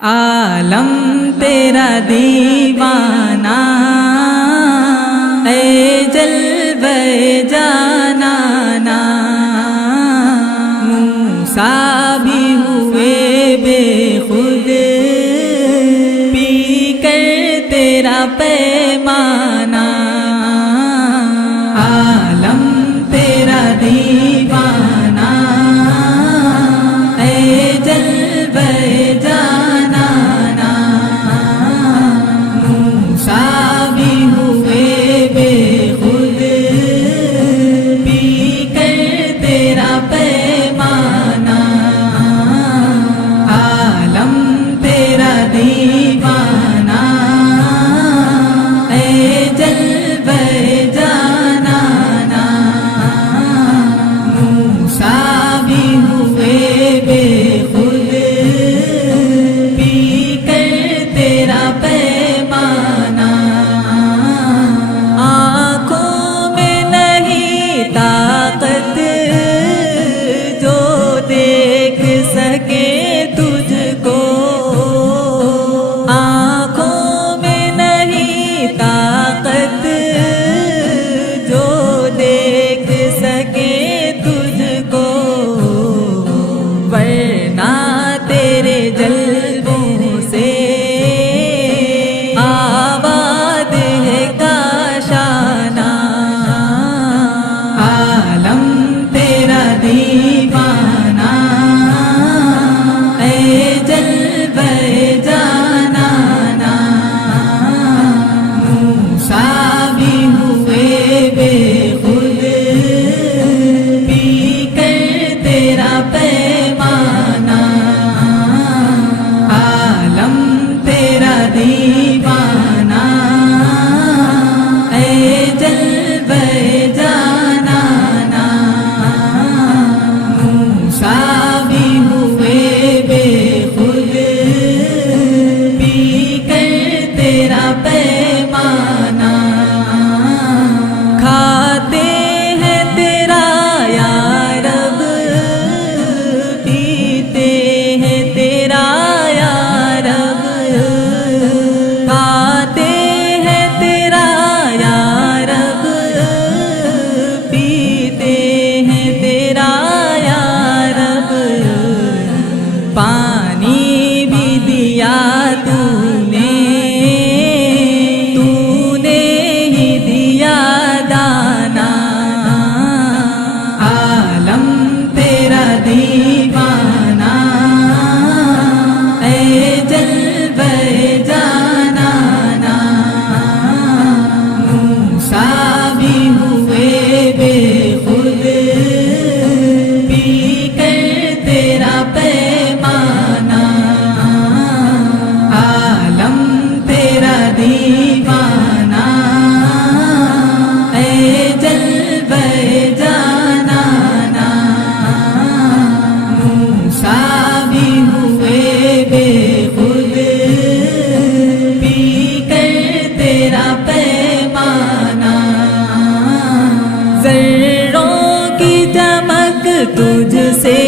عالم تیرا دیوانہ اے جلوے جانانا، موسیٰ بھی ہوئے بے خود پی کر تیرا پیمانہ، عالم تیرا دیوانہ اے جلوے جانانا، موسیٰ بھی ہوئے بے خود پی کر تیرا پیمانہ، عالم تیرا دیوانہ اے جلوے جانانا، موسیٰ بھی ہوئے بے خود پی کر تیرا پیمانہ، آنکھوں میں نہیں طاقت جو دیکھ سکے تجھ کو، آنکھوں میں نہیں طاقت جو دیکھ سکے تجھ کو، ورنہ تیرے جلووں سے آباد ہے کاشانہ، عالم تیرا دیوانہ اے جلوے جانانا، موسیٰ بھی ہوئے بے خود پی کر تیرا پیمانہ، عالم تیرا دیوانہ اے جلوے جانانا، موسیٰ بھی ہوئے بے خود پی کر تیرا پیمانہ، کھاتے ہیں تیرا یا رب، پیتے ہیں تیرا یا رب، کھاتے ہیں تیرا یا رب، پیتے ہیں تیرا یا رب، پانی بھی دیا تو نے ہی دیا دانا، عالم تیرا دیوانہ اے جلوے جانانا، موسیٰ بھی ہوئے بے خود پی کر تیرا پیمانہ، عالم تیرا دیوانہ اے جلوے جانانا، موسیٰ بھی ہوئے بے خود پی کر تیرا پیمانہ، ذروں کی چمک تجھ سے